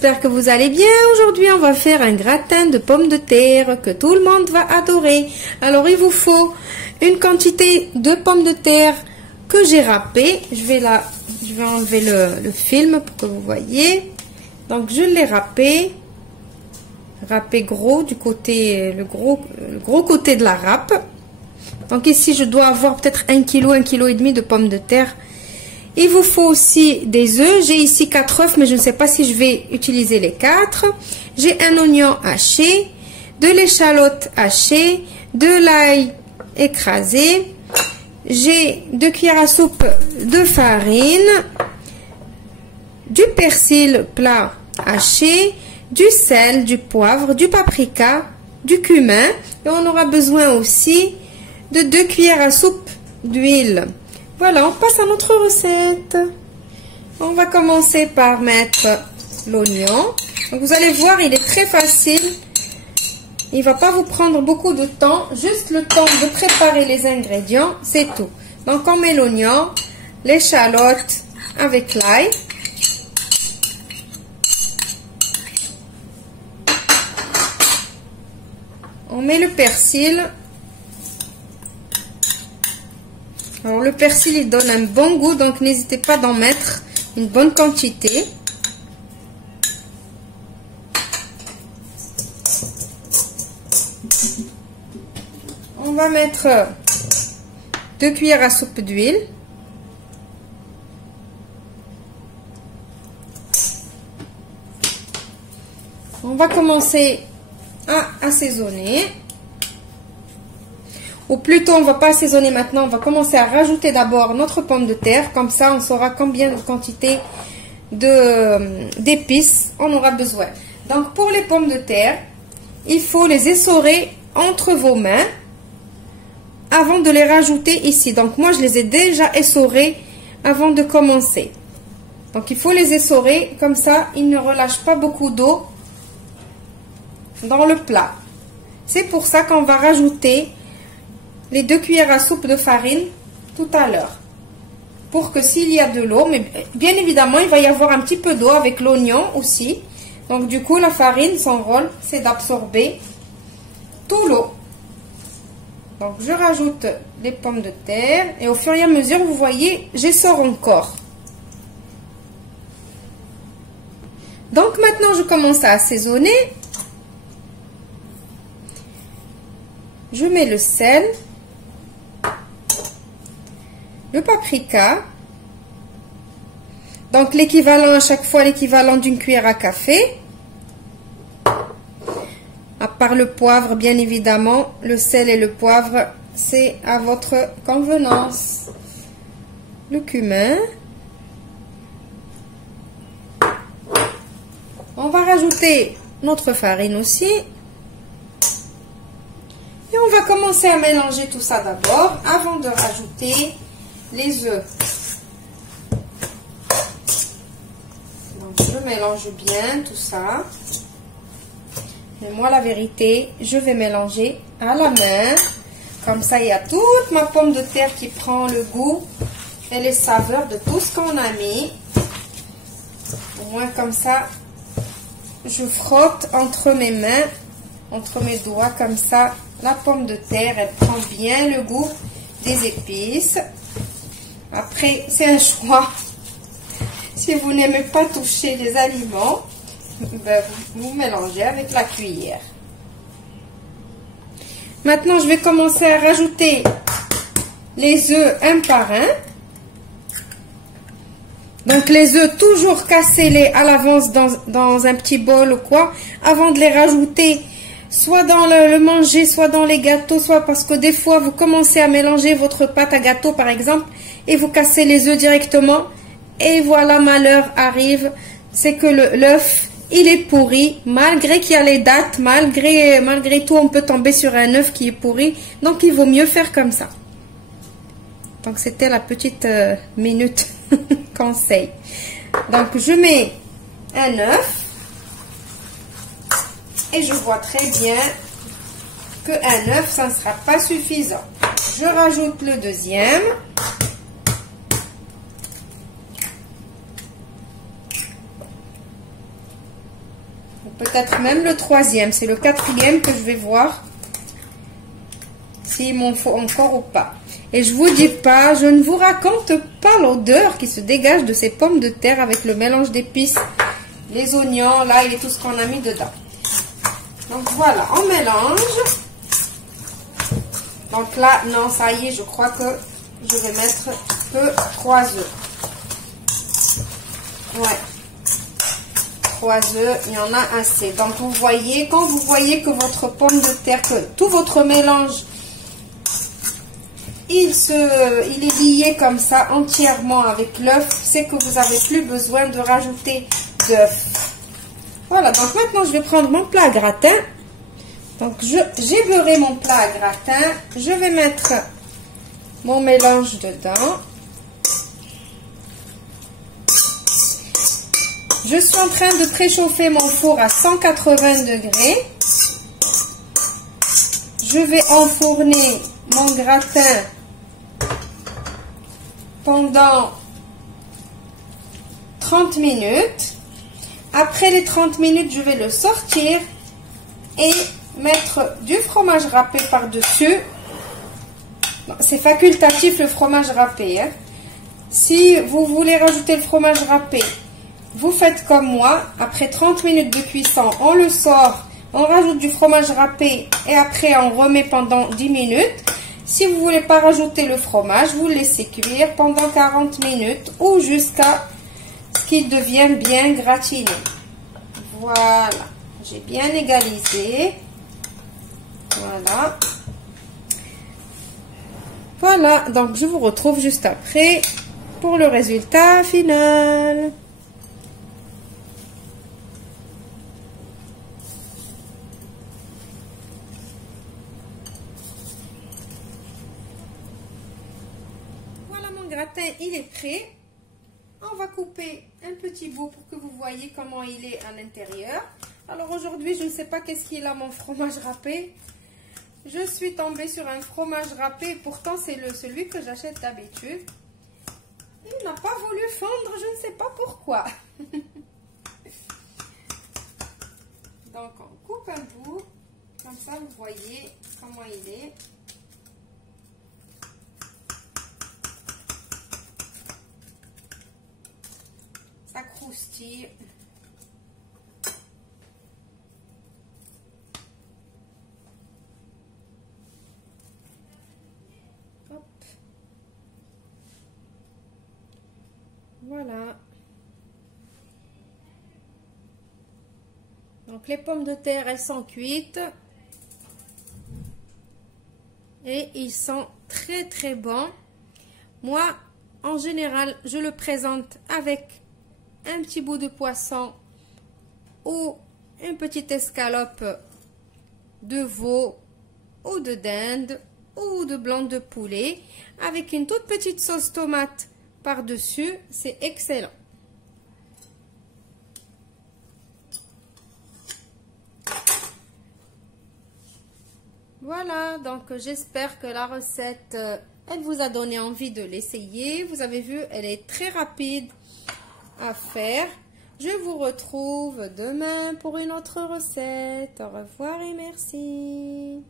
j'espère que vous allez bien. Aujourd'hui, on va faire un gratin de pommes de terre que tout le monde va adorer. Alors, il vous faut une quantité de pommes de terre que j'ai râpées. Je vais enlever le film pour que vous voyez. Donc, je l'ai râpé gros du côté, le gros côté de la râpe. Donc ici, je dois avoir peut-être 1 kg, 1,5 kg de pommes de terre. Il vous faut aussi des œufs. J'ai ici 4 œufs, mais je ne sais pas si je vais utiliser les 4. J'ai un oignon haché, de l'échalote hachée, de l'ail écrasé. J'ai 2 cuillères à soupe de farine, du persil plat haché, du sel, du poivre, du paprika, du cumin. Et on aura besoin aussi de 2 cuillères à soupe d'huile. Voilà, on passe à notre recette. On va commencer par mettre l'oignon. Donc vous allez voir, il est très facile. Il ne va pas vous prendre beaucoup de temps. Juste le temps de préparer les ingrédients, c'est tout. Donc on met l'oignon, l'échalote avec l'ail. On met le persil. Alors le persil, il donne un bon goût, donc n'hésitez pas d'en mettre une bonne quantité. On va mettre 2 cuillères à soupe d'huile. On va commencer à assaisonner. Ou plutôt, on ne va pas assaisonner maintenant, on va commencer à rajouter d'abord notre pomme de terre. Comme ça, on saura combien de quantité d'épices on aura besoin. Donc, pour les pommes de terre, il faut les essorer entre vos mains avant de les rajouter ici. Donc, moi, je les ai déjà essorées avant de commencer. Donc, il faut les essorer, comme ça, ils ne relâchent pas beaucoup d'eau dans le plat. C'est pour ça qu'on va rajouter les 2 cuillères à soupe de farine tout à l'heure. Pour que s'il y a de l'eau, mais bien évidemment, il va y avoir un petit peu d'eau avec l'oignon aussi. Donc du coup, la farine, son rôle, c'est d'absorber tout l'eau. Donc je rajoute les pommes de terre et au fur et à mesure, vous voyez, j'essore encore. Donc maintenant, je commence à assaisonner. Je mets le sel, le paprika, donc l'équivalent à chaque fois, l'équivalent d'une cuillère à café, à part le poivre bien évidemment, le sel et le poivre c'est à votre convenance. Le cumin, on va rajouter notre farine aussi. Et on va commencer à mélanger tout ça d'abord avant de rajouter les œufs. Donc je mélange bien tout ça. Mais moi la vérité, je vais mélanger à la main. Comme ça il y a toute ma pomme de terre qui prend le goût et les saveurs de tout ce qu'on a mis. Au moins comme ça, je frotte entre mes mains, entre mes doigts comme ça. La pomme de terre, elle prend bien le goût des épices. Après, c'est un choix. Si vous n'aimez pas toucher les aliments, ben, vous mélangez avec la cuillère. Maintenant, je vais commencer à rajouter les œufs un par un. Donc, les œufs, toujours cassez-les à l'avance dans un petit bol ou quoi, avant de les rajouter soit dans le manger, soit dans les gâteaux, soit parce que des fois, vous commencez à mélanger votre pâte à gâteau, par exemple, et vous cassez les œufs directement. Et voilà, malheur arrive, c'est que l'œuf, il est pourri, malgré qu'il y a les dates, malgré tout, on peut tomber sur un œuf qui est pourri. Donc, il vaut mieux faire comme ça. Donc, c'était la petite minute conseil. Donc, je mets un œuf. Et je vois très bien qu'un œuf, ça ne sera pas suffisant. Je rajoute le deuxième. Peut-être même le troisième. C'est le quatrième que je vais voir s'il m'en faut encore ou pas. Et je vous dis pas, je ne vous raconte pas l'odeur qui se dégage de ces pommes de terre avec le mélange d'épices, les oignons, l'ail et tout ce qu'on a mis dedans. Donc voilà, on mélange. Donc là, non, ça y est, je crois que je vais mettre 3 œufs. Ouais. 3 œufs, il y en a assez. Donc vous voyez, quand vous voyez que votre pomme de terre, que tout votre mélange, il est lié comme ça entièrement avec l'œuf, c'est que vous n'avez plus besoin de rajouter d'œuf. Voilà, donc maintenant je vais prendre mon plat à gratin. Donc j'ai beurré mon plat à gratin. Je vais mettre mon mélange dedans. Je suis en train de préchauffer mon four à 180 degrés. Je vais enfourner mon gratin pendant 30 minutes. Après les 30 minutes, je vais le sortir et mettre du fromage râpé par-dessus. C'est facultatif le fromage râpé. Hein. Si vous voulez rajouter le fromage râpé, vous faites comme moi. Après 30 minutes de cuisson, on le sort, on rajoute du fromage râpé et après on remet pendant 10 minutes. Si vous ne voulez pas rajouter le fromage, vous le laissez cuire pendant 40 minutes ou jusqu'à ce qu'il devienne bien gratiné. Voilà, j'ai bien égalisé. Voilà. Voilà, donc je vous retrouve juste après pour le résultat final. Voilà, mon gratin, il est prêt. On va couper un petit bout pour que vous voyez comment il est à l'intérieur. Alors aujourd'hui, je ne sais pas qu'est-ce qu'il a mon fromage râpé. Je suis tombée sur un fromage râpé, pourtant c'est celui que j'achète d'habitude. Il n'a pas voulu fondre, je ne sais pas pourquoi. Donc on coupe un bout, comme ça vous voyez comment il est. Ça croustille. Hop. Voilà. Donc les pommes de terre, elles sont cuites. Et ils sont très très bons. Moi, en général, je le présente avec un petit bout de poisson ou une petite escalope de veau ou de dinde ou de blanc de poulet avec une toute petite sauce tomate par-dessus. C'est excellent. Voilà, donc j'espère que la recette, elle vous a donné envie de l'essayer. Vous avez vu, elle est très rapide à faire. Je vous retrouve demain pour une autre recette. Au revoir et merci.